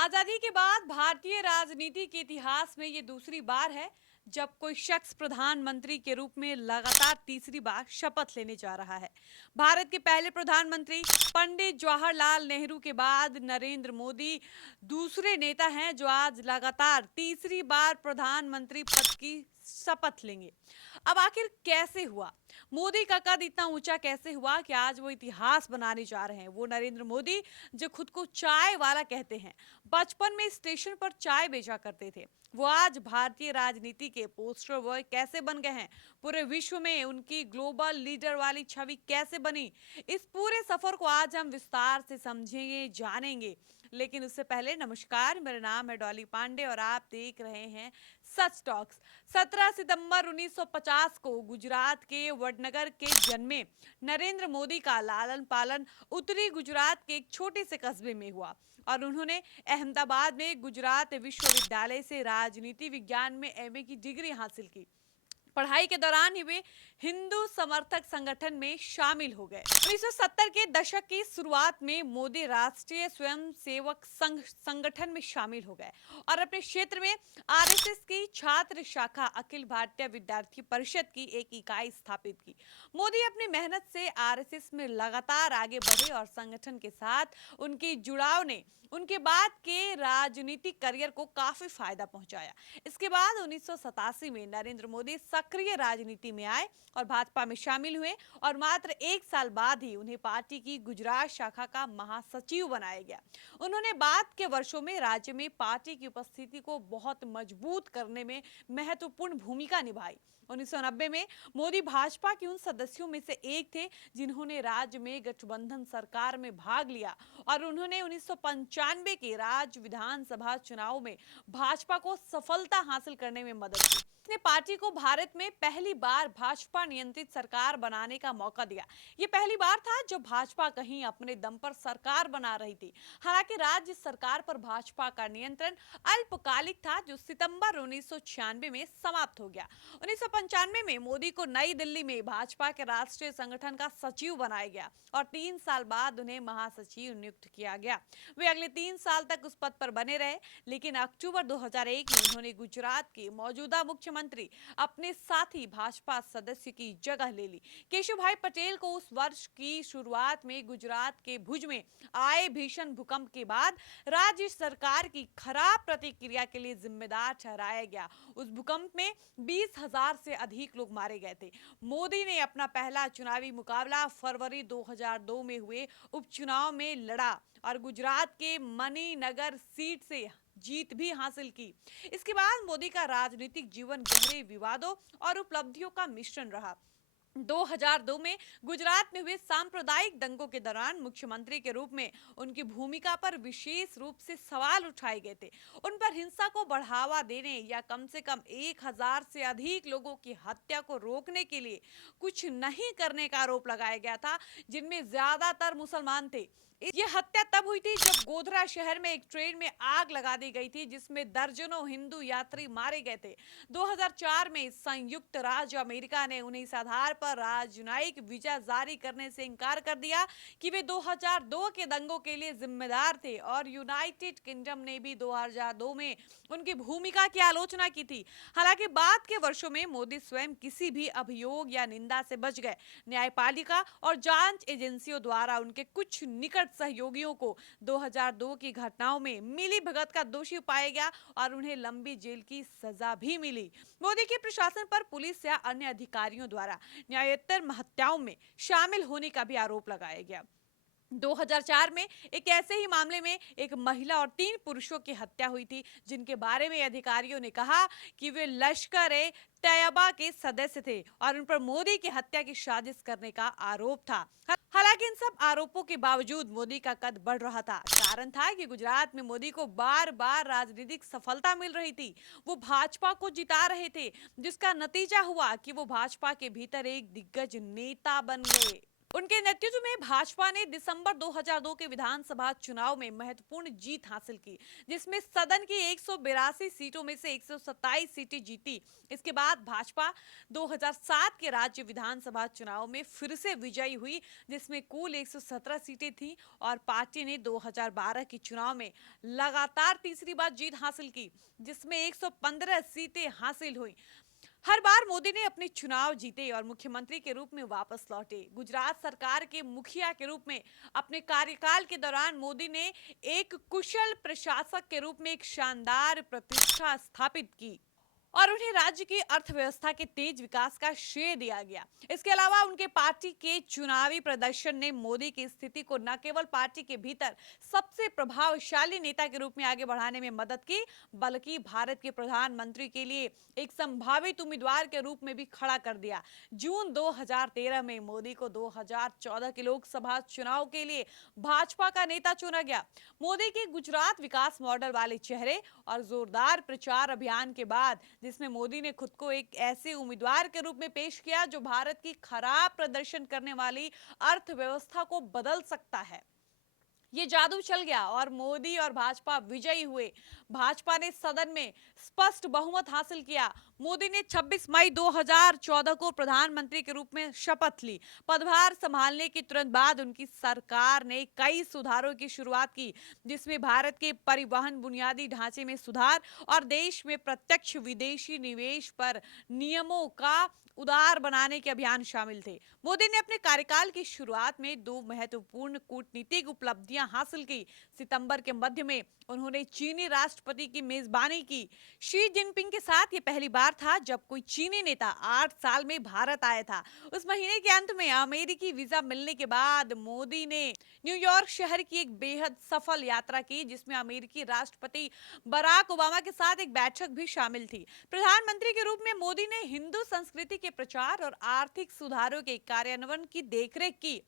आजादी के बाद भारतीय राजनीति के इतिहास में ये दूसरी बार है जब कोई शख्स प्रधानमंत्री के रूप में लगातार तीसरी बार शपथ लेने जा रहा है। भारत के पहले प्रधानमंत्री पंडित जवाहरलाल नेहरू के बाद नरेंद्र मोदी दूसरे नेता हैं जो आज लगातार तीसरी बार प्रधानमंत्री पद की शपथ लेंगे। अब आखिर कैसे हुआ? मोदी का कद इतना ऊंचा कैसे हुआ कि आज वो इतिहास बनाने जा रहे हैं? वो नरेंद्र मोदी जो खुद को चाय वाला कहते हैं, बचपन में स्टेशन पर चाय बेचा करते थे, वो आज भारतीय राजनीति के पोस्टर बॉय कैसे बन गए हैं? पूरे विश्व में उनकी ग्लोबल लीडर वाली छवि कैसे बनी? इस पूरे सफर को आज हम विस्तार से समझेंगे, जानेंगे। लेकिन उससे पहले नमस्कार, मेरा नाम है डॉली पांडे और आप देख रहे हैं सच टॉक्स। 17 सितंबर 1950 को गुजरात के वडनगर के जन्मे नरेंद्र मोदी का लालन पालन उत्तरी गुजरात के एक छोटे से कस्बे में हुआ और उन्होंने अहमदाबाद में गुजरात विश्वविद्यालय से राजनीति विज्ञान में एमए की डिग्री हासिल की। पढ़ाई के दौरान ही वे हिंदू समर्थक संगठन में शामिल हो गए। 1970 के दशक की शुरुआत में मोदी राष्ट्रीय स्वयंसेवक संघ संगठन में शामिल हो गए और अपने क्षेत्र में आरएसएस की छात्र शाखा अखिल भारतीय विद्यार्थी परिषद की एक इकाई स्थापित की। मोदी अपनी मेहनत से आरएसएस में लगातार आगे बढ़े और संगठन के साथ उनकी जुड़ाव ने उनके बाद के राजनीतिक करियर को काफी फायदा पहुंचाया। इसके बाद 1987 में नरेंद्र मोदी सक्रिय राजनीति में आए और भाजपा में शामिल हुए और मात्र एक साल बाद ही उन्हें पार्टी की गुजरात शाखा का महासचिव बनाया गया। उन्होंने बाद के वर्षों में राज्य में पार्टी की उपस्थिति को बहुत मजबूत करने में महत्वपूर्ण भूमिका निभाई। 1990 में मोदी भाजपा के उन सदस्यों में से एक थे जिन्होंने राज्य में गठबंधन सरकार में भाग लिया और उन्होंने 1995 के राज्य विधानसभा चुनाव में भाजपा को सफलता हासिल करने में मदद की। इसने पार्टी को भारत में पहली बार भाजपा नियंत्रित सरकार बनाने का मौका दिया। ये पहली बार था जब भाजपा कहीं अपने दम पर सरकार बना रही थी। हालांकि राज्य सरकार पर भाजपा का नियंत्रण अल्पकालिक था जो सितंबर 1996 में समाप्त हो गया। 1995 में मोदी को नई दिल्ली में भाजपा के राष्ट्रीय संगठन का सचिव बनाया गया और 3 साल बाद उन्हें महासचिव नियुक्त किया गया। वे अगले 3 साल तक उस पद पर बने रहे, लेकिन अक्टूबर 2001 में उन्होंने गुजरात के मौजूदा मुख्यमंत्री अपने साथी भाजपा सदस्य की जगह ले ली। केशुभाई पटेल को उस वर्ष की शुरुआत में गुजरात के भुज में आए भीषण भूकंप के बाद राज्य सरकार की खराब प्रतिक्रिया के लिए जिम्मेदार ठहराया गया। उस भूकंप में 20,000 से अधिक लोग मारे गए थे। मोदी ने अपना पहला चुनावी मुकाबला फरवरी 2002 में हुए उपचुनाव में लड़ा और गुजरात के मणिनगर सीट से जीत भी हासिल की। इसके बाद मोदी का राजनीतिक जीवन गहरे विवादों और उपलब्धियों का मिश्रण रहा। 2002 में गुजरात में हुए सांप्रदायिक दंगों के दौरान मुख्यमंत्री के रूप में उनकी भूमिका पर विशेष रूप से सवाल उठाए गए थे। उन पर हिंसा को बढ़ावा देने या कम से कम 1,000 से अधिक लोगों की हत्या को रोकने के लिए कुछ नहीं करने का आरोप लगाया गया था, जिनमें ज्यादातर मुसलमान थे। ये हत्या तब हुई थी जब गोधरा शहर में एक ट्रेन में आग लगा दी गई थी जिसमें दर्जनों हिंदू यात्री मारे गए थे। 2004 में संयुक्त राज्य अमेरिका ने उन्हें इस आधार पर राजनयिक वीजा जारी करने से इनकार कर दिया कि वे 2002 के दंगों के लिए जिम्मेदार थे और यूनाइटेड किंगडम ने भी 2002 में उनकी भूमिका की आलोचना की थी। हालांकि बाद के वर्षों में मोदी स्वयं किसी भी अभियोग या निंदा से बच गए। न्यायपालिका और जांच एजेंसियों द्वारा उनके कुछ निकट सहयोगियों को 2002 की घटनाओं में मिली भगत का दोषी पाया गया और उन्हें लंबी जेल की सजा भी मिली। मोदी के प्रशासन पर पुलिस या अन्य अधिकारियों द्वारा न्यायोत्तर हत्याओं में शामिल होने का भी आरोप लगाया गया। 2004 में एक ऐसे ही मामले में एक महिला और 3 पुरुषों की हत्या हुई थी जिनके बारे में अधिकारियों ने कहा कि वे लश्कर ए तैयबा के सदस्य थे और उन पर मोदी की हत्या की साजिश करने का आरोप था। हालांकि इन सब आरोपों के बावजूद मोदी का कद बढ़ रहा था। कारण था कि गुजरात में मोदी को बार बार राजनीतिक सफलता मिल रही थी। वो भाजपा को जिता रहे थे, जिसका नतीजा हुआ कि वो भाजपा के भीतर एक दिग्गज नेता बन गए। उनके नेतृत्व में भाजपा ने दिसंबर 2002 के विधानसभा चुनाव में महत्वपूर्ण जीत हासिल की, जिसमें सदन की 182 सीटों में से 127 सीटें जीती। इसके बाद भाजपा 2007 के राज्य विधानसभा चुनाव में फिर से विजयी हुई, जिसमें कुल 117 सीटें थीं और पार्टी ने 2012 के चुनाव में लगातार तीसरी बार जीत हासिल की, जिसमें 115 सीटें हासिल हुई। हर बार मोदी ने अपने चुनाव जीते और मुख्यमंत्री के रूप में वापस लौटे। गुजरात सरकार के मुखिया के रूप में अपने कार्यकाल के दौरान मोदी ने एक कुशल प्रशासक के रूप में एक शानदार प्रतिष्ठा स्थापित की और उन्हें राज्य की अर्थव्यवस्था के तेज विकास का श्रेय दिया गया। इसके अलावा उनके पार्टी के चुनावी प्रदर्शन ने मोदी की स्थिति को न केवल पार्टी के भीतर सबसे प्रभावशाली नेता के रूप में आगे बढ़ाने में मदद की, बल्कि भारत के प्रधानमंत्री के लिए एक संभावित उम्मीदवार के रूप में भी खड़ा कर दिया। जून 2013 में मोदी को 2014 के लोकसभा चुनाव के लिए भाजपा का नेता चुना गया। मोदी के गुजरात विकास मॉडल वाले चेहरे और जोरदार प्रचार अभियान के बाद, जिसमें मोदी ने खुद को एक ऐसे उम्मीदवार के रूप में पेश किया जो भारत की खराब प्रदर्शन करने वाली अर्थव्यवस्था को बदल सकता है, ये जादू चल गया और मोदी और भाजपा विजयी हुए। भाजपा ने सदन में स्पष्ट बहुमत हासिल किया। मोदी ने 26 मई 2014 को प्रधानमंत्री के रूप में शपथ ली। पदभार संभालने के तुरंत बाद उनकी सरकार ने कई सुधारों की शुरुआत की, जिसमें भारत के परिवहन बुनियादी ढांचे में सुधार और देश में प्रत्यक्ष विदेशी निवेश पर नियमों का उदार बनाने के अभियान शामिल थे। मोदी ने अपने कार्यकाल की शुरुआत में दो महत्वपूर्ण कूटनीतिक उपलब्धियां हासिल की। सितंबर के मध्य में उन्होंने चीनी राष्ट्रपति की मेजबानी की। शी जिनपिंग के साथ ये पहली बार था जब कोई चीनी नेता 8 साल में भारत आया था। उस महीने के अंत में अमेरिकी वीजा मिलने के बाद मोदी ने न्यूयॉर्क शहर की एक बेहद सफल यात्रा की, जिसमें अमेरिकी राष्ट्रपति बराक ओबामा के साथ एक बैठक भी शामिल थी। प्रधानमंत्री के रूप में मोदी ने हिंदू संस्कृति के प्रचार और आर्थिक सुधारों के कार्यान्वयन की देखरेख की।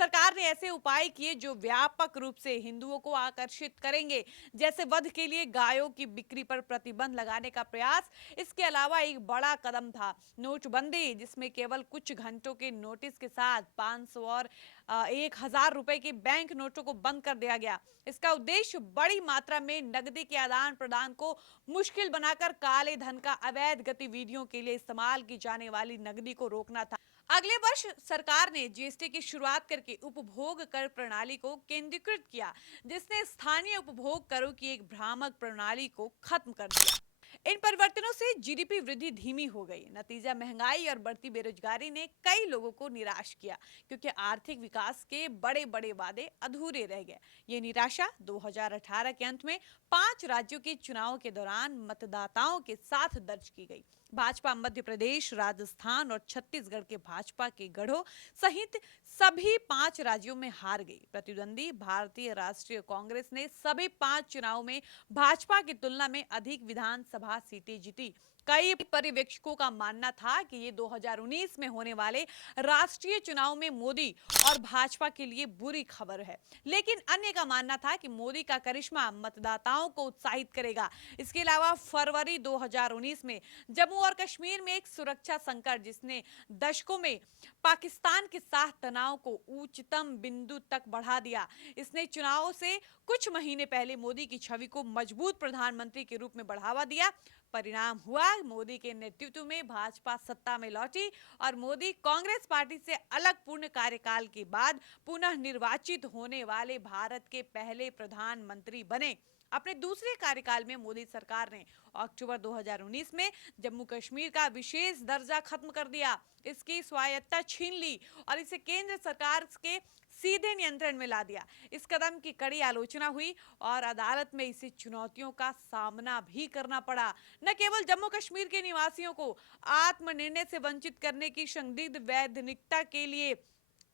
सरकार ने ऐसे उपाय किए जो व्यापक रूप से हिंदुओं को आकर्षित करेंगे, जैसे वध के लिए गायों की बिक्री पर प्रतिबंध लगाने का प्रयास। इसके अलावा एक बड़ा कदम था नोटबंदी, जिसमें केवल कुछ घंटों के नोटिस के साथ 500 और 1000 रुपए के बैंक नोटों को बंद कर दिया गया। इसका उद्देश्य बड़ी मात्रा में नकदी के आदान प्रदान को मुश्किल बनाकर काले धन का अवैध गतिविधियों के लिए इस्तेमाल की जाने वाली नकदी को रोकना था। अगले वर्ष सरकार ने जीएसटी की शुरुआत करके उपभोग कर प्रणाली को केंद्रीकृत किया, जिसने स्थानीय उपभोग करों की एक भ्रामक प्रणाली को खत्म कर दिया। इन परिवर्तनों से जीडीपी वृद्धि धीमी हो गई। नतीजा महंगाई और बढ़ती बेरोजगारी ने कई लोगों को निराश किया, क्योंकि आर्थिक विकास के बड़े बड़े वादे अधूरे रह गए। ये निराशा 2018 के अंत में 5 राज्यों के चुनाव के दौरान मतदाताओं के साथ दर्ज की गई। भाजपा मध्य प्रदेश, राजस्थान और छत्तीसगढ़ के भाजपा के गढ़ों सहित सभी 5 राज्यों में हार गई। प्रतिद्वंदी भारतीय राष्ट्रीय कांग्रेस ने सभी 5 चुनावों में भाजपा की तुलना में अधिक विधानसभा सीटें जीती। कई पर्यवेक्षकों का मानना था कि ये 2019 में होने वाले राष्ट्रीय चुनाव में मोदी और भाजपा के लिए बुरी खबर है, लेकिन अन्य का मानना था कि मोदी का करिश्मा मतदाताओं को उत्साहित करेगा। इसके अलावा फरवरी 2019 में जम्मू और कश्मीर में एक सुरक्षा संकट, जिसने दशकों में पाकिस्तान के साथ तनाव को उच्चतम बिंदु तक बढ़ा दिया, इसने चुनाव से कुछ महीने पहले मोदी की छवि को मजबूत प्रधानमंत्री के रूप में बढ़ावा दिया। परिणाम हुआ, मोदी के नेतृत्व में भाजपा सत्ता में लौटी और मोदी कांग्रेस पार्टी से अलग पूर्ण कार्यकाल के बाद पुनः निर्वाचित होने वाले भारत के पहले प्रधानमंत्री बने। अपने दूसरे कार्यकाल में मोदी सरकार ने अक्टूबर 2019 में जम्मू कश्मीर का विशेष दर्जा खत्म कर दिया, इसकी स्वायत्तता छीन ली और इसे केंद्र सरकार के सीधे नियंत्रण में ला दिया। इस कदम की कड़ी आलोचना हुई और अदालत में इसे चुनौतियों का सामना भी करना पड़ा। न केवल जम्मू कश्मीर के निवासियों को आत्मनिर्णय से वंचित करने की संदिग्ध वैधानिकता के लिए,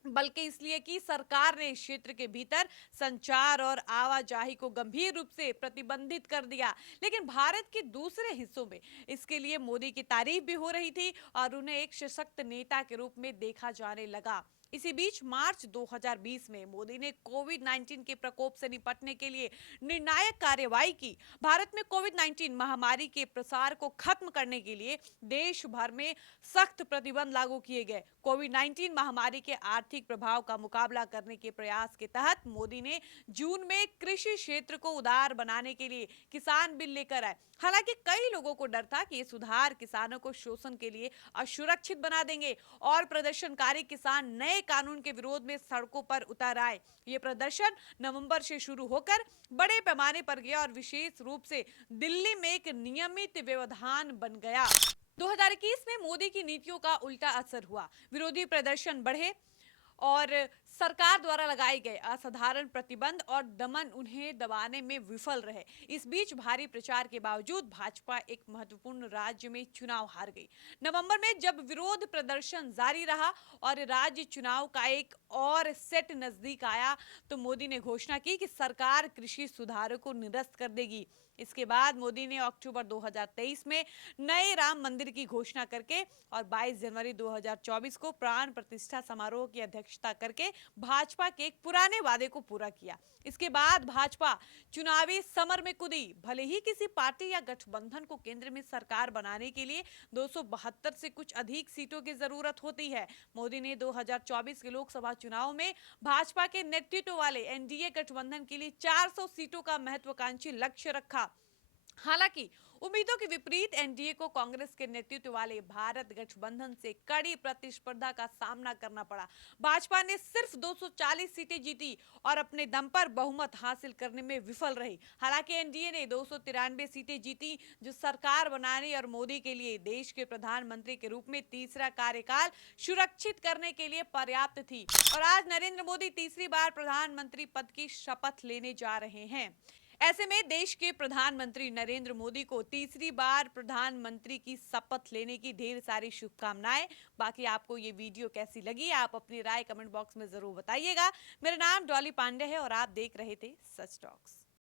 बल्कि इसलिए कि सरकार ने क्षेत्र के भीतर संचार और आवाजाही को गंभीर रूप से प्रतिबंधित कर दिया। लेकिन भारत के दूसरे हिस्सों में इसके लिए मोदी की तारीफ भी हो रही थी और उन्हें एक सशक्त नेता के रूप में देखा जाने लगा। इसी बीच मार्च 2020 में मोदी ने कोविड-19 के प्रकोप से निपटने के लिए निर्णायक कार्रवाई की। भारत में कोविड-19 महामारी के प्रसार को खत्म करने के लिए देश भर में सख्त प्रतिबंध लागू किए गए। कोविड-19 महामारी के आर्थिक प्रभाव का मुकाबला करने के प्रयास के तहत मोदी ने जून में कृषि क्षेत्र को उदार बनाने के लिए किसान बिल लेकर आए। हालांकि कई लोगों को डर था कि ये सुधार किसानों को शोषण के लिए असुरक्षित बना देंगे और प्रदर्शनकारी किसान नए कानून के विरोध में सड़कों पर उतर आए। ये प्रदर्शन नवंबर से शुरू होकर बड़े पैमाने पर गया और विशेष रूप से दिल्ली में एक नियमित व्यवधान बन गया। 2021 में मोदी की नीतियों का उल्टा असर हुआ। विरोधी प्रदर्शन बढ़े और सरकार द्वारा लगाए गए असाधारण प्रतिबंध और दमन उन्हें दबाने में विफल रहे। इस बीच भारी प्रचार के बावजूद भाजपा एक महत्वपूर्ण राज्य में चुनाव हार गई। नवंबर में जब विरोध प्रदर्शन जारी रहा और राज्य चुनाव का एक और सेट नजदीक आया तो मोदी ने घोषणा की कि सरकार कृषि सुधारों को निरस्त कर देगी। इसके बाद मोदी ने अक्टूबर 2023 में नए राम मंदिर की घोषणा करके और 22 जनवरी 2024 को प्राण प्रतिष्ठा समारोह की अध्यक्षता करके भाजपा के एक पुराने वादे को पूरा किया। इसके बाद भाजपा चुनावी समर में कूदी। भले ही किसी पार्टी या गठबंधन को केंद्र में सरकार बनाने के लिए 272 से कुछ अधिक सीटों की जरूरत होती है। मोदी ने 2024 के लोकसभा चुनाव में भाजपा के नेतृत्व वाले एनडीए गठबंधन के लिए 400 सीटों का महत्वाकांक्षी लक्ष्य रखा। हालांकि उम्मीदों के विपरीत एनडीए को कांग्रेस के नेतृत्व वाले भारत गठबंधन से कड़ी प्रतिस्पर्धा का सामना करना पड़ा। भाजपा ने सिर्फ 240 सीटें जीती और अपने दम पर बहुमत हासिल करने में विफल रही। हालांकि एनडीए ने 293 सीटें जीती, जो सरकार बनाने और मोदी के लिए देश के प्रधानमंत्री के रूप में तीसरा कार्यकाल सुरक्षित करने के लिए पर्याप्त थी। और आज नरेंद्र मोदी तीसरी बार प्रधानमंत्री पद की शपथ लेने जा रहे हैं। ऐसे में देश के प्रधानमंत्री नरेंद्र मोदी को तीसरी बार प्रधानमंत्री की शपथ लेने की ढेर सारी शुभकामनाएं। बाकी आपको ये वीडियो कैसी लगी, आप अपनी राय कमेंट बॉक्स में जरूर बताइएगा। मेरा नाम डॉली पांडे है और आप देख रहे थे सच टॉक्स।